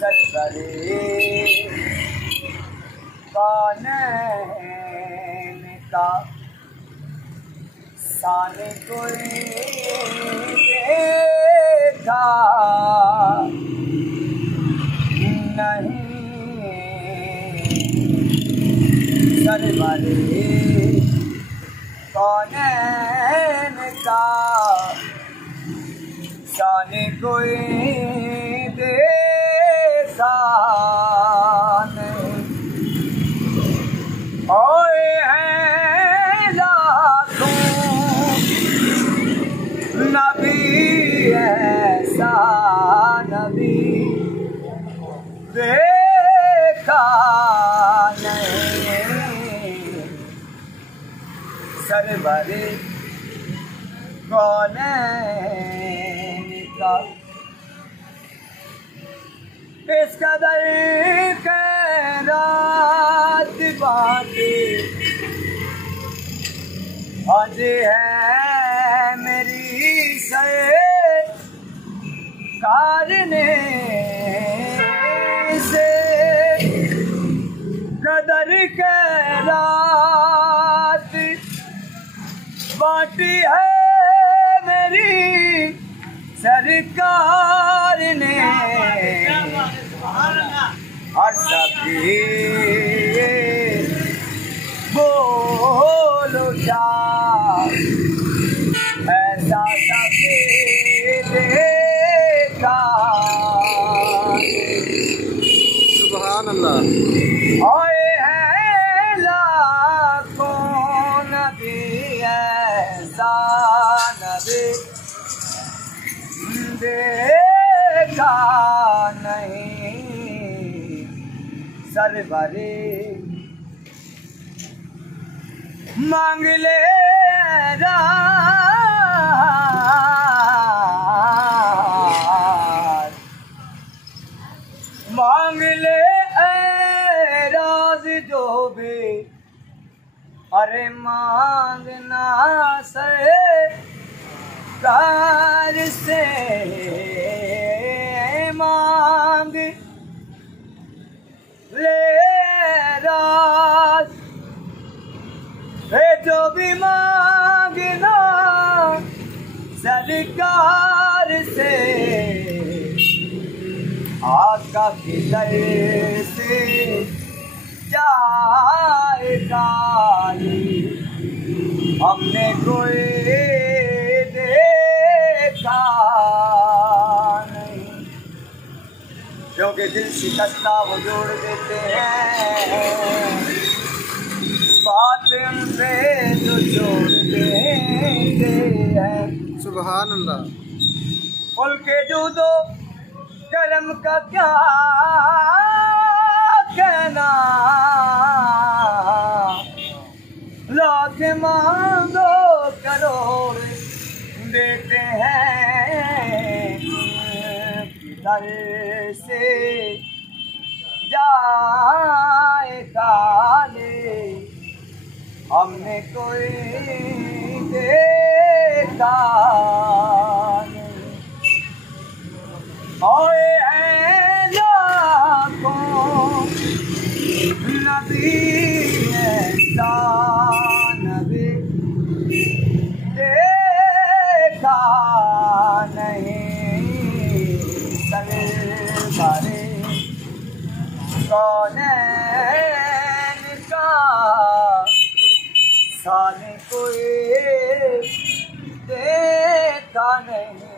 सरवरे कौनैन का शान कोई देखा नहीं। सरवरे कौनैन का शान कोई देखा नहीं। ओए हैं लाखों नबी ऐसा नबी देखा नहीं। सरवरे कौनैन का इस कदर खैरात बातें आज है मेरी सरकार ने से कदर खैरात बाटी है मेरी सरकार ने। और सभी बोलो जा ऐसा सभी देखा। सुभान अल्लाह। ओए हैं लाखों नबी ऐसा नबी देखा नहीं। सरवरे मांग ले राज मांग ले राज जो भी अरे मांगना सरकार से मांग ले राज जो भी मांगना सरकार से। आका की दर से जाएगा हमने कोई देखा नहीं। क्योंकि दिल शिकस्ता वो जोड़ देते हैं बात उनसे जो छोड़ देते हैं। सुभान अल्लाह। उनके जूदो करम का क्या कहना लाख मांगो करोड़ देते हैं। किधर से जाए काले हमने कोई देखा नहीं। ओए हैं लाखों नबी ऐसा नबी देखा नहीं। सरवरे कौनैन का शान कोई देखा नहीं।